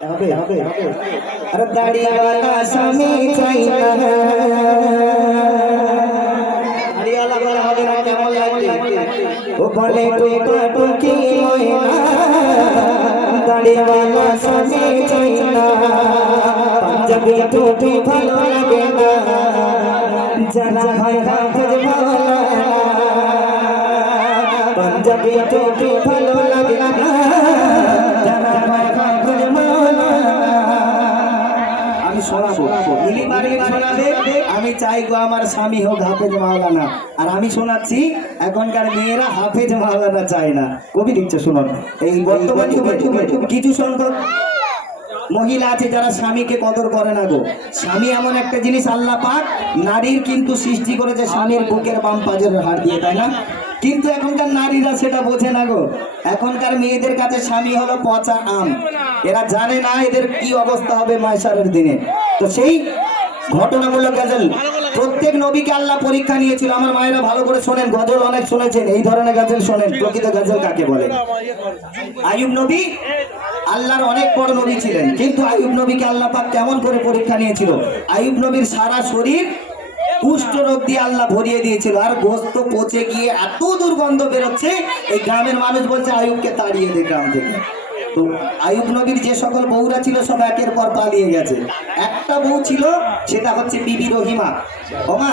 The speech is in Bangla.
अरे दाढ़ी वाला स्वामी चाहिए दाढ़ी वाला बोला হবে না কেমন লাগবে ও বলে টোপা টুকি ময়না দাढ़ी वाला स्वामी चाहिए পাঞ্জাবি টুপি ভালো লাগে না জানা হয় হাফেজ মাওলানা পাঞ্জাবি টুপি ভালো লাগে না জানা হয় হাফেজ মাওলানা আমি চাই গো আমার স্বামী হোক হাফেজ মাওলানা আর আমি শোনাচ্ছি এখনকার মেয়েরা হাফেজ মাওলানা চায় না কবি লিখছে শুনুন এই বর্তমান যুগে কিছু সংখ্যক মহিলা আছে যারা স্বামীকে কদর করে না গো স্বামী এমন একটা জিনিস আল্লাহ পাক নারীর কিন্তু সৃষ্টি করেছে স্বামীর বুকের বাম পাঁজরের হাড় দিয়ে তাই না কিন্তু এখনকার নারীরা সেটা বোঝে না গো এখনকার মেয়েদের কাছে স্বামী হলো পচা আম এরা জানে না এদের কি অবস্থা হবে মায়শারের দিনে তো সেই ঘটনামূলক গজল প্রত্যেক নবীকে আল্লাহ পরীক্ষা নিয়েছিল আমার মায়েরা ভালো করে শোনেন গজল অনেক শুনেছেন এই ধরনের গজল শোনেন প্রকৃত গজল কাকে বলে আইয়ুব নবী আল্লাহর অনেক বড় নবী ছিলেন কিন্তু আইয়ুব নবীকে আল্লাহ পাক কেমন করে পরীক্ষা নিয়েছিল আইয়ুব নবীর সারা শরীর কুষ্ঠ রোগ দিয়ে আল্লাহ ভরিয়ে দিয়েছিল আর গোস্ত পচে গিয়ে এত দুর্গন্ধ বেরোচ্ছে এই গ্রামের মানুষ বলছে আইয়ুবকে তাড়িয়ে দে গ্রাম থেকে তো আইয়ুব নবীর যে সকল বউরা ছিল সব একের পর পালিয়ে গেছে একটা বউ ছিল সেটা হচ্ছে বিবি রহিমা ওমা